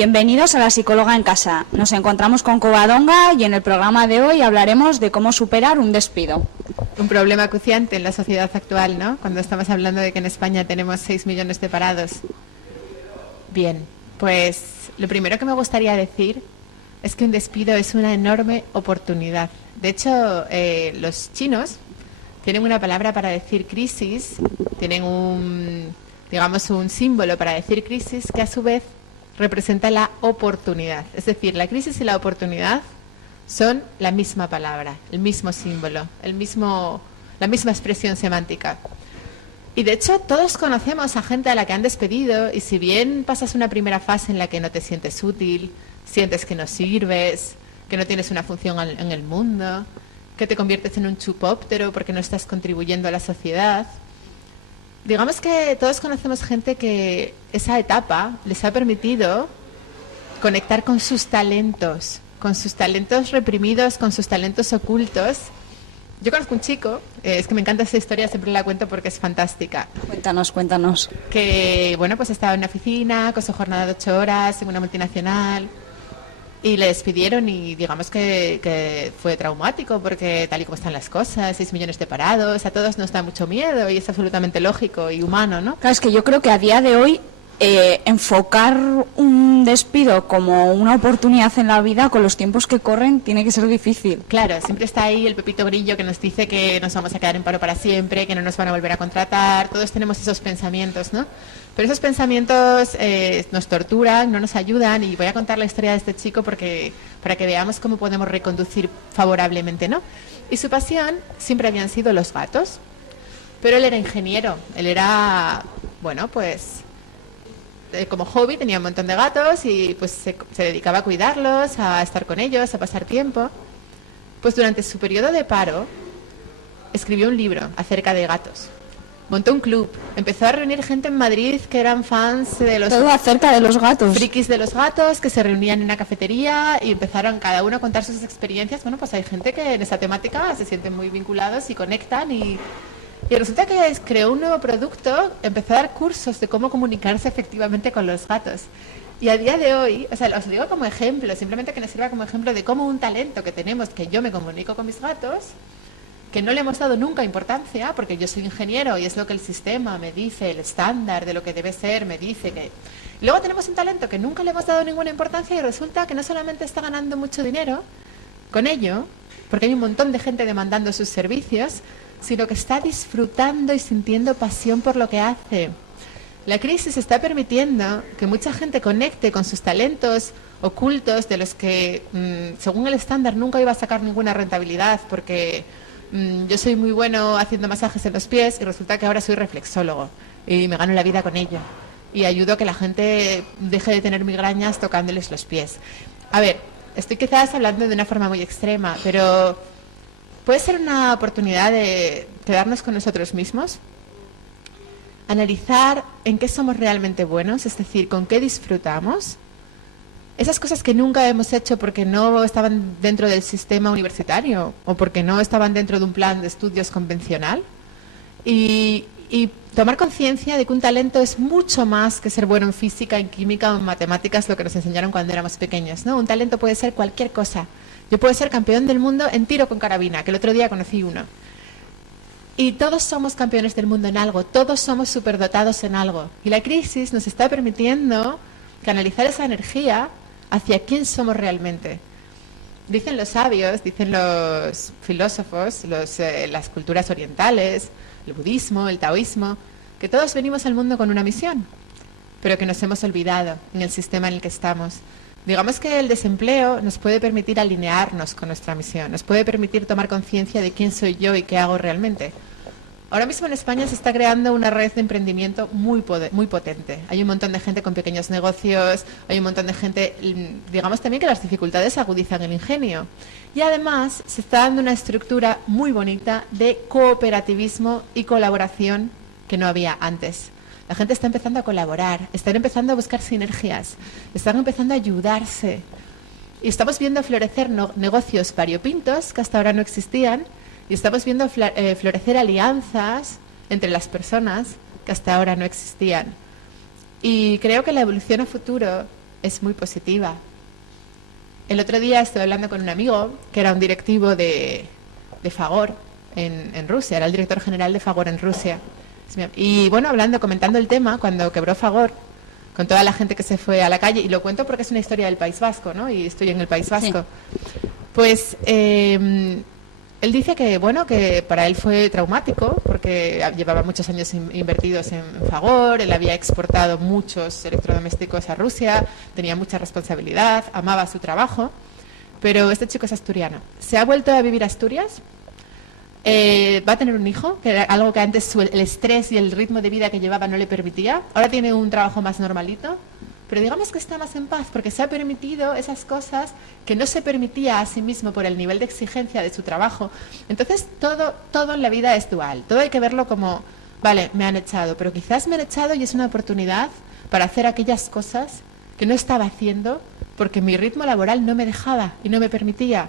Bienvenidos a La Psicóloga en Casa. Nos encontramos con Covadonga y en el programa de hoy hablaremos de cómo superar un despido. Un problema acuciante en la sociedad actual, ¿no? Cuando estamos hablando de que en España tenemos 6 millones de parados. Bien, pues lo primero que me gustaría decir es que un despido es una enorme oportunidad. De hecho, los chinos tienen una palabra para decir crisis, tienen un símbolo para decir crisis que a su vez representa la oportunidad. Es decir, la crisis y la oportunidad son la misma palabra, el mismo símbolo, la misma expresión semántica. Y de hecho todos conocemos a gente a la que han despedido y si bien pasas una primera fase en la que no te sientes útil, sientes que no sirves, que no tienes una función en el mundo, que te conviertes en un chupóptero porque no estás contribuyendo a la sociedad, digamos que todos conocemos gente que esa etapa les ha permitido conectar con sus talentos reprimidos, con sus talentos ocultos. Yo conozco un chico, es que me encanta esa historia, siempre la cuento porque es fantástica. Cuéntanos. Que, bueno, pues estaba en una oficina con su jornada de 8 horas en una multinacional y le despidieron y digamos que fue traumático porque tal y como están las cosas, 6 millones de parados, a todos nos da mucho miedo y es absolutamente lógico y humano, ¿no? Claro, es que yo creo que a día de hoy enfocar un despido como una oportunidad en la vida con los tiempos que corren tiene que ser difícil. Claro, siempre está ahí el Pepito Grillo que nos dice que nos vamos a quedar en paro para siempre, que no nos van a volver a contratar, todos tenemos esos pensamientos, ¿no? Pero esos pensamientos nos torturan, no nos ayudan y voy a contar la historia de este chico para que veamos cómo podemos reconducir favorablemente, ¿no? Y su pasión siempre habían sido los gatos, pero él era ingeniero, él era, bueno, pues como hobby tenía un montón de gatos y pues se dedicaba a cuidarlos, a estar con ellos, a pasar tiempo. Pues durante su periodo de paro escribió un libro acerca de gatos. Montó un club, empezó a reunir gente en Madrid que eran fans de los... Todo acerca de los gatos. Frikis de los gatos, que se reunían en una cafetería y empezaron cada uno a contar sus experiencias. Bueno, pues hay gente que en esa temática se sienten muy vinculados y conectan y resulta que creó un nuevo producto, empezó a dar cursos de cómo comunicarse efectivamente con los gatos. Y a día de hoy, o sea, os lo digo como ejemplo, simplemente que nos sirva como ejemplo de cómo un talento que tenemos, que yo me comunico con mis gatos, que no le hemos dado nunca importancia, porque yo soy ingeniero y es lo que el sistema me dice, el estándar de lo que debe ser, me dice que... Y luego tenemos un talento que nunca le hemos dado ninguna importancia y resulta que no solamente está ganando mucho dinero con ello, porque hay un montón de gente demandando sus servicios, sino que está disfrutando y sintiendo pasión por lo que hace. La crisis está permitiendo que mucha gente conecte con sus talentos ocultos de los que, según el estándar, nunca iba a sacar ninguna rentabilidad porque yo soy muy bueno haciendo masajes en los pies y resulta que ahora soy reflexólogo y me gano la vida con ello y ayudo a que la gente deje de tener migrañas tocándoles los pies. A ver, estoy quizás hablando de una forma muy extrema, pero puede ser una oportunidad de quedarnos con nosotros mismos, analizar en qué somos realmente buenos, es decir, con qué disfrutamos, esas cosas que nunca hemos hecho porque no estaban dentro del sistema universitario o porque no estaban dentro de un plan de estudios convencional y tomar conciencia de que un talento es mucho más que ser bueno en física, en química o en matemáticas, lo que nos enseñaron cuando éramos pequeños, ¿no? Un talento puede ser cualquier cosa. Yo puedo ser campeón del mundo en tiro con carabina, que el otro día conocí uno. Y todos somos campeones del mundo en algo, todos somos superdotados en algo. Y la crisis nos está permitiendo canalizar esa energía hacia quién somos realmente. Dicen los sabios, dicen los filósofos, las culturas orientales, el budismo, el taoísmo, que todos venimos al mundo con una misión, pero que nos hemos olvidado en el sistema en el que estamos. Digamos que el desempleo nos puede permitir alinearnos con nuestra misión, nos puede permitir tomar conciencia de quién soy yo y qué hago realmente. Ahora mismo en España se está creando una red de emprendimiento muy potente. Hay un montón de gente con pequeños negocios, hay un montón de gente, digamos también que las dificultades agudizan el ingenio. Y además se está dando una estructura muy bonita de cooperativismo y colaboración que no había antes. La gente está empezando a colaborar, están empezando a buscar sinergias, están empezando a ayudarse. Y estamos viendo florecer negocios variopintos que hasta ahora no existían y estamos viendo florecer alianzas entre las personas que hasta ahora no existían. Y creo que la evolución a futuro es muy positiva. El otro día estuve hablando con un amigo que era un directivo de Fagor en Rusia, era el director general de Fagor en Rusia. Y bueno, comentando el tema, cuando quebró Fagor, con toda la gente que se fue a la calle, y lo cuento porque es una historia del País Vasco, ¿no? Y estoy en el País Vasco. Sí. Pues él dice que, bueno, que para él fue traumático, porque llevaba muchos años invertidos en Fagor, él había exportado muchos electrodomésticos a Rusia, tenía mucha responsabilidad, amaba su trabajo, pero este chico es asturiano. Se ha vuelto a vivir a Asturias, va a tener un hijo, que era algo que antes el estrés y el ritmo de vida que llevaba no le permitía. Ahora tiene un trabajo más normalito, pero digamos que está más en paz porque se ha permitido esas cosas que no se permitía a sí mismo por el nivel de exigencia de su trabajo. Entonces todo en la vida es dual, todo hay que verlo como, vale, me han echado, pero quizás me han echado y es una oportunidad para hacer aquellas cosas que no estaba haciendo porque mi ritmo laboral no me dejaba y no me permitía.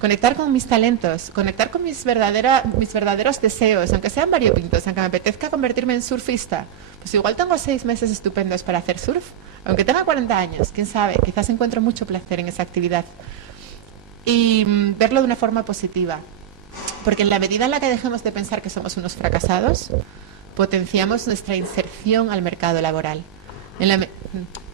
Conectar con mis talentos, conectar con mis verdaderos deseos, aunque sean variopintos, aunque me apetezca convertirme en surfista, pues igual tengo 6 meses estupendos para hacer surf, aunque tenga 40 años, quién sabe, quizás encuentro mucho placer en esa actividad. Y verlo de una forma positiva, porque en la medida en la que dejemos de pensar que somos unos fracasados, potenciamos nuestra inserción al mercado laboral.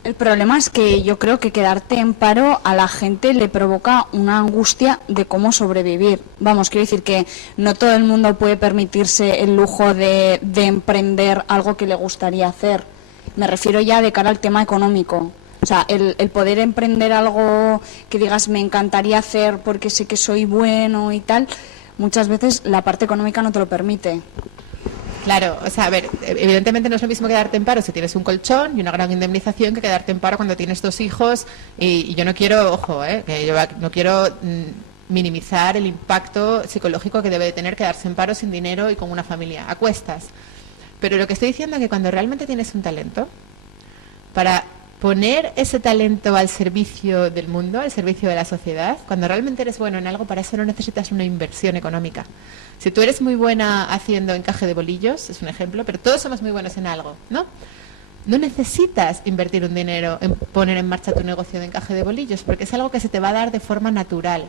El problema es que yo creo que quedarte en paro a la gente le provoca una angustia de cómo sobrevivir. Vamos, quiero decir que no todo el mundo puede permitirse el lujo de emprender algo que le gustaría hacer. Me refiero ya de cara al tema económico. O sea, el poder emprender algo que digas me encantaría hacer porque sé que soy bueno y tal, muchas veces la parte económica no te lo permite. Claro, o sea, a ver, evidentemente no es lo mismo quedarte en paro si tienes un colchón y una gran indemnización que quedarte en paro cuando tienes 2 hijos y yo no quiero, ojo, que yo no quiero minimizar el impacto psicológico que debe de tener quedarse en paro sin dinero y con una familia a cuestas. Pero lo que estoy diciendo es que cuando realmente tienes un talento, para poner ese talento al servicio del mundo, al servicio de la sociedad, cuando realmente eres bueno en algo, para eso no necesitas una inversión económica. Si tú eres muy buena haciendo encaje de bolillos, es un ejemplo, pero todos somos muy buenos en algo, ¿no? No necesitas invertir un dinero en poner en marcha tu negocio de encaje de bolillos, porque es algo que se te va a dar de forma natural.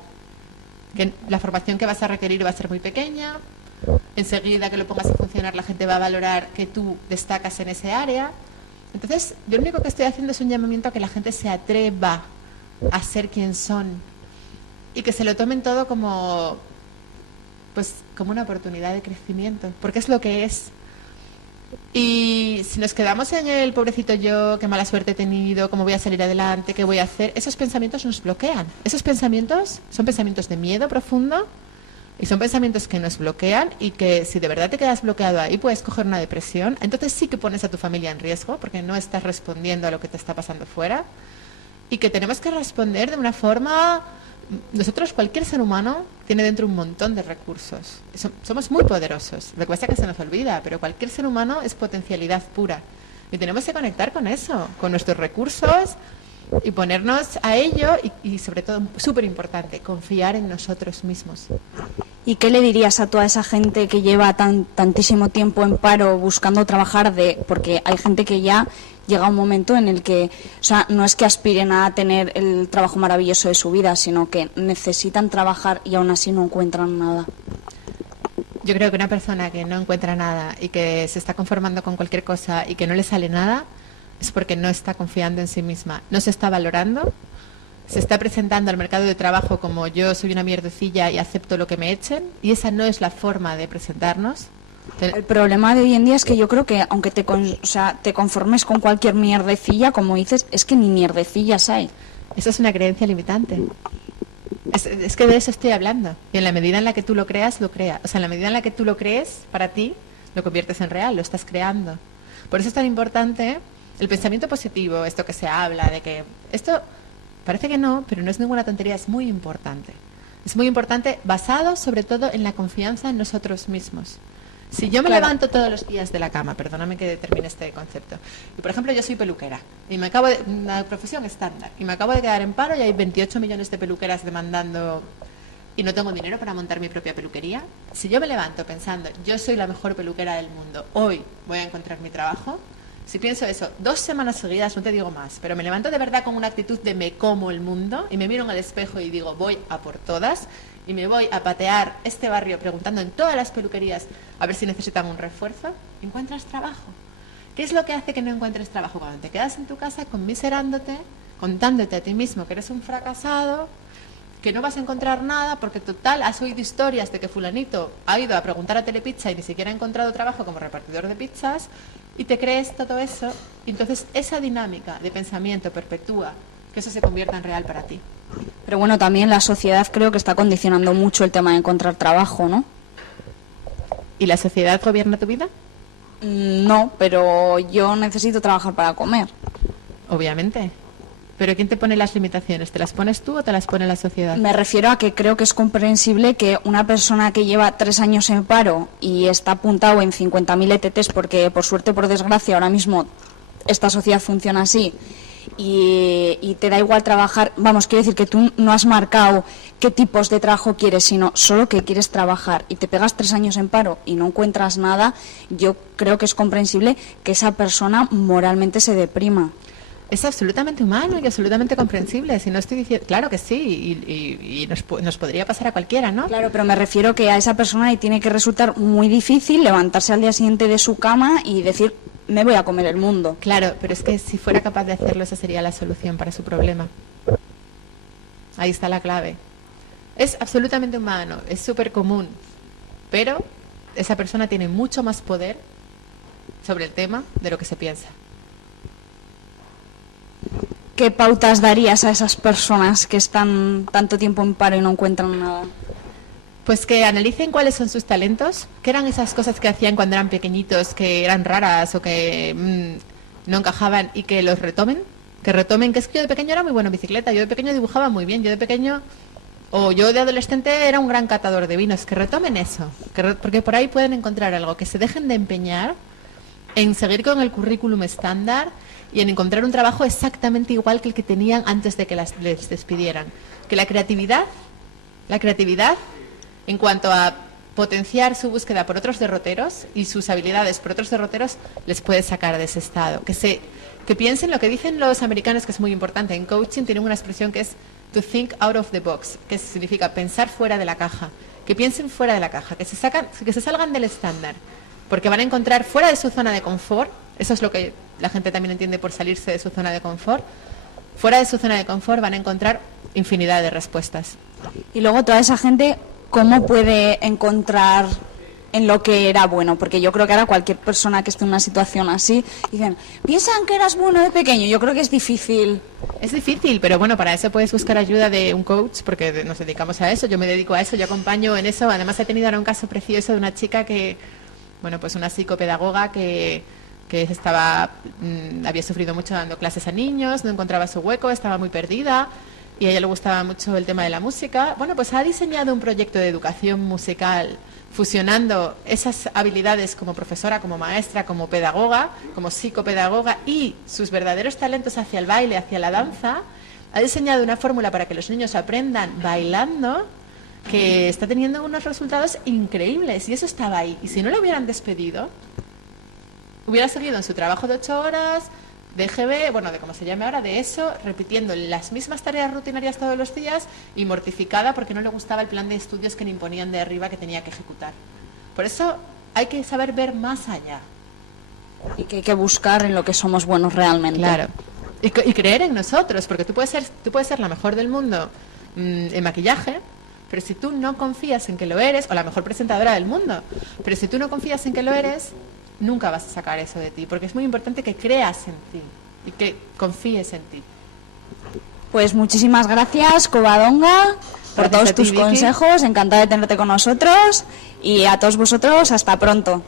Que la formación que vas a requerir va a ser muy pequeña, enseguida que lo pongas a funcionar la gente va a valorar que tú destacas en ese área. Entonces, yo lo único que estoy haciendo es un llamamiento a que la gente se atreva a ser quien son y que se lo tomen todo como una oportunidad de crecimiento, porque es lo que es. Y si nos quedamos en el pobrecito yo, qué mala suerte he tenido, cómo voy a salir adelante, qué voy a hacer, esos pensamientos nos bloquean. Esos pensamientos son pensamientos de miedo profundo y son pensamientos que nos bloquean y que si de verdad te quedas bloqueado ahí puedes coger una depresión. Entonces sí que pones a tu familia en riesgo porque no estás respondiendo a lo que te está pasando fuera y que tenemos que responder de una forma... Nosotros, cualquier ser humano, tiene dentro un montón de recursos. Somos muy poderosos. Lo que pasa es que se nos olvida, pero cualquier ser humano es potencialidad pura. Y tenemos que conectar con eso, con nuestros recursos y ponernos a ello y sobre todo, súper importante, confiar en nosotros mismos. ¿Y qué le dirías a toda esa gente que lleva tantísimo tiempo en paro buscando trabajar? Porque hay gente que ya llega un momento en el que, o sea, no es que aspiren a tener el trabajo maravilloso de su vida, sino que necesitan trabajar y aún así no encuentran nada. Yo creo que una persona que no encuentra nada y que se está conformando con cualquier cosa y que no le sale nada es porque no está confiando en sí misma, no se está valorando, se está presentando al mercado de trabajo como yo soy una mierdecilla y acepto lo que me echen, y esa no es la forma de presentarnos. El problema de hoy en día es que yo creo que aunque te conformes con cualquier mierdecilla, como dices, es que ni mierdecillas hay. Eso es una creencia limitante. Es que de eso estoy hablando. Y en la medida en la que tú lo creas, lo creas. O sea, en la medida en la que tú lo crees, para ti, lo conviertes en real, lo estás creando. Por eso es tan importante el pensamiento positivo, esto que se habla, de que esto parece que no, pero no es ninguna tontería, es muy importante. Es muy importante, basado sobre todo en la confianza en nosotros mismos. Si yo me levanto todos los días de la cama, perdóname que termine este concepto, y por ejemplo yo soy peluquera, y me acabo de, una profesión estándar, y me acabo de quedar en paro y hay 28 millones de peluqueras demandando y no tengo dinero para montar mi propia peluquería, si yo me levanto pensando, yo soy la mejor peluquera del mundo, hoy voy a encontrar mi trabajo, si pienso eso 2 semanas seguidas, no te digo más, pero me levanto de verdad con una actitud de me como el mundo y me miro en el espejo y digo voy a por todas y me voy a patear este barrio preguntando en todas las peluquerías a ver si necesitan un refuerzo, encuentras trabajo. ¿Qué es lo que hace que no encuentres trabajo? Cuando te quedas en tu casa conmiserándote, contándote a ti mismo que eres un fracasado, que no vas a encontrar nada porque total has oído historias de que fulanito ha ido a preguntar a Telepizza y ni siquiera ha encontrado trabajo como repartidor de pizzas y te crees todo eso y entonces esa dinámica de pensamiento perpetúa que eso se convierta en real para ti. Pero bueno, también la sociedad creo que está condicionando mucho el tema de encontrar trabajo, ¿no? ¿Y la sociedad gobierna tu vida? No, pero yo necesito trabajar para comer. Obviamente. ¿Pero quién te pone las limitaciones? ¿Te las pones tú o te las pone la sociedad? Me refiero a que creo que es comprensible que una persona que lleva 3 años en paro y está apuntado en 50.000 ETTs, porque por suerte o por desgracia ahora mismo esta sociedad funciona así, y te da igual trabajar, vamos, quiero decir que tú no has marcado qué tipos de trabajo quieres, sino solo que quieres trabajar y te pegas 3 años en paro y no encuentras nada, yo creo que es comprensible que esa persona moralmente se deprima. Es absolutamente humano y absolutamente comprensible. Si no estoy diciendo, claro que sí, y nos podría pasar a cualquiera, ¿no? Claro, pero me refiero que a esa persona le tiene que resultar muy difícil levantarse al día siguiente de su cama y decir, me voy a comer el mundo. Claro, pero es que si fuera capaz de hacerlo, esa sería la solución para su problema. Ahí está la clave. Es absolutamente humano, es súper común, pero esa persona tiene mucho más poder sobre el tema de lo que se piensa. ¿Qué pautas darías a esas personas que están tanto tiempo en paro y no encuentran nada? Pues que analicen cuáles son sus talentos, qué eran esas cosas que hacían cuando eran pequeñitos, que eran raras o que no encajaban y que los retomen. Que retomen, que es que yo de pequeño era muy bueno en bicicleta, yo de pequeño dibujaba muy bien, yo de pequeño, o yo de adolescente era un gran catador de vinos. Que retomen eso, porque por ahí pueden encontrar algo, que se dejen de empeñar en seguir con el currículum estándar y en encontrar un trabajo exactamente igual que el que tenían antes de que les despidieran. Que la creatividad, en cuanto a potenciar su búsqueda por otros derroteros y sus habilidades por otros derroteros, les puede sacar de ese estado. Que piensen lo que dicen los americanos, que es muy importante. En coaching tienen una expresión que es to think out of the box, que significa pensar fuera de la caja. Que piensen fuera de la caja, que se salgan del estándar, porque van a encontrar fuera de su zona de confort. Eso es lo que la gente también entiende por salirse de su zona de confort. Fuera de su zona de confort van a encontrar infinidad de respuestas. Y luego toda esa gente, ¿cómo puede encontrar en lo que era bueno? Porque yo creo que ahora cualquier persona que esté en una situación así, dicen, piensan que eras bueno de pequeño. Yo creo que es difícil. Es difícil, pero bueno, para eso puedes buscar ayuda de un coach, porque nos dedicamos a eso, yo me dedico a eso, yo acompaño en eso. Además he tenido ahora un caso precioso de una chica que, bueno, pues una psicopedagoga que había sufrido mucho dando clases a niños, no encontraba su hueco, estaba muy perdida y a ella le gustaba mucho el tema de la música. Bueno, pues ha diseñado un proyecto de educación musical fusionando esas habilidades como profesora, como maestra, como pedagoga, como psicopedagoga y sus verdaderos talentos hacia el baile, hacia la danza. Ha diseñado una fórmula para que los niños aprendan bailando que está teniendo unos resultados increíbles y eso estaba ahí. Y si no lo hubieran despedido, hubiera seguido en su trabajo de 8 horas, de EGB, bueno, de como se llame ahora, de eso, repitiendo las mismas tareas rutinarias todos los días y mortificada porque no le gustaba el plan de estudios que le imponían de arriba que tenía que ejecutar. Por eso hay que saber ver más allá. Y que hay que buscar en lo que somos buenos realmente. Claro. Y creer en nosotros, porque tú puedes ser la mejor del mundo en maquillaje, pero si tú no confías en que lo eres, o la mejor presentadora del mundo, pero si tú no confías en que lo eres, nunca vas a sacar eso de ti, porque es muy importante que creas en ti y que confíes en ti. Pues muchísimas gracias, Covadonga, por todos tus consejos. Encantada de tenerte con nosotros y a todos vosotros, hasta pronto.